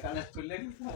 Connect করলে কো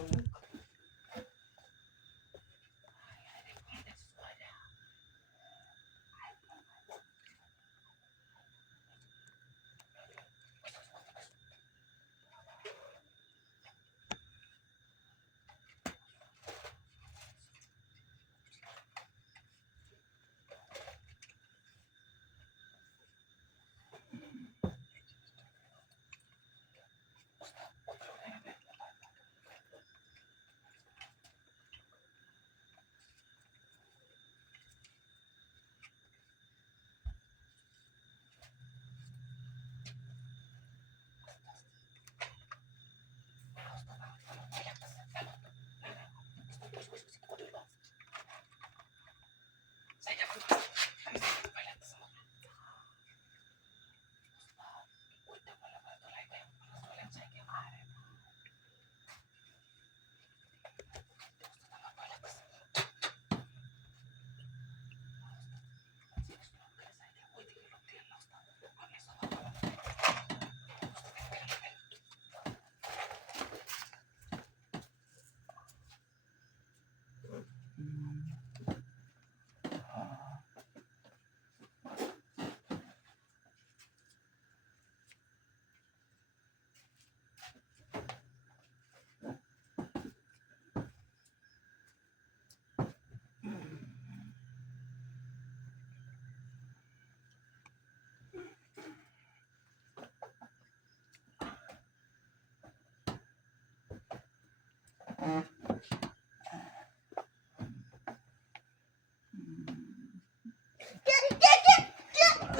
চোর চোর চোর চোর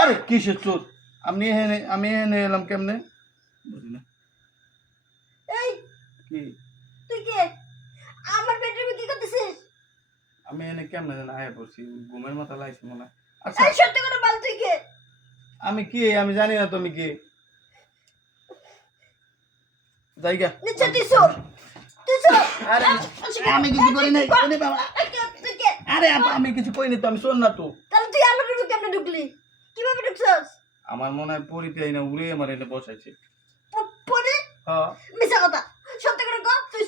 আরে কিসের চোর? আমি এখানে আমি এখানে এলাম কেমনে? বুঝি না। কি? তুই কে? আমার বেডরুমে কি করতেছিস? আমি এখানে কেমনে জানি আয় পড়ছি ঘুমের মাথা লাইছি মনে। আচ্ছা। এই সত্যি করে বল তুই কে? আমি কি? আমি জানি না তুমি কি। জায়গা চোর। আরে আমি কিছু করি নাই। বাবা। এই আরে আমি কিছু করিনি তো আমি শোন না তো। তাহলে তুই আমার রুমে কেমনে ঢুকলি? কীভাবে ঢুকছস? আমার মনে হয় পরিতে না উড়ে আমার এনে বসাইছে। পরে? হ্যাঁ। মিছা কথা। সত্যি করে কর তুই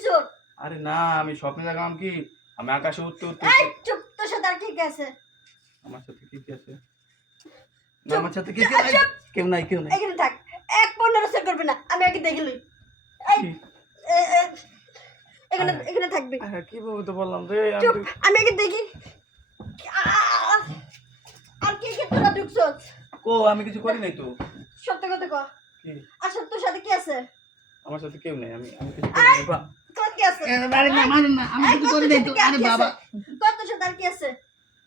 আরে না আমি স্বপ্নে দেখলাম কি আমি আকাশে উঠতে উঠতে এই চুপ তোর সাথে আর কি আছে? আমার সাথে কি আছে? আমার সাথে কি নাই। কেউ নাই কেউ নাই। এখানে থাক। এক পনেরো সেট করবি না আমি আগে দেখলি এই কি? এ- এ- এখানে এখানে থাকবি। আরে, কীভাবে তো বললাম রে আমি চুপ আমি আগে দেখি। আর কে কে তোরা ঢুকছস কো আমি কিছু করি নাই তো। সত্যি কথা কি। আচ্ছা তোর সাথে কি আছে? আমার সাথে কেউ নাই আমি আমি কিছু করি নাই বা- তোর কি আছে? আরে না মারেন না আমি কিছু করি নাই তো আরে বাবা। সাথে আর কি আছে?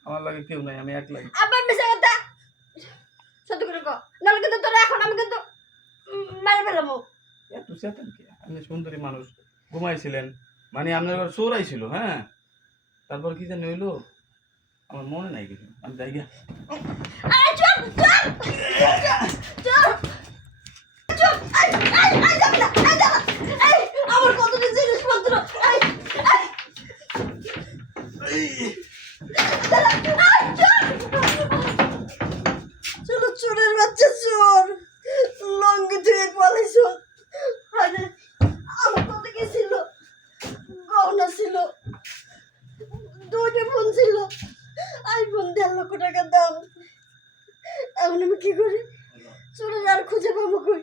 আমার লাগে কেউ নাই আমি একলাই। আবার মিশা কথা। সত্যি করে নাহলে কিন্তু তোরা এখন আমি কিন্তু মেরে ফেলাবো। এত চেতেন কি? আপনি সুন্দরী মানুষ ঘুমাইছিলেন। মানে আপনার ঘরে চোর আইছিল হ্যাঁ? তারপর কি জানি হইল? আমার মনে নাই কিছু। আমি যাই গিয়া। চোরের বাচ্চা চোর। লঙ্গি ধুয়ে পালাইছ আরে আমার কত কি ছিল গহনা ছিল দুটি ফোন ছিল আইফোন দেড় লক্ষ টাকা দাম। এখন আমি কি করি? চলে আর খুঁজে পাবো কই?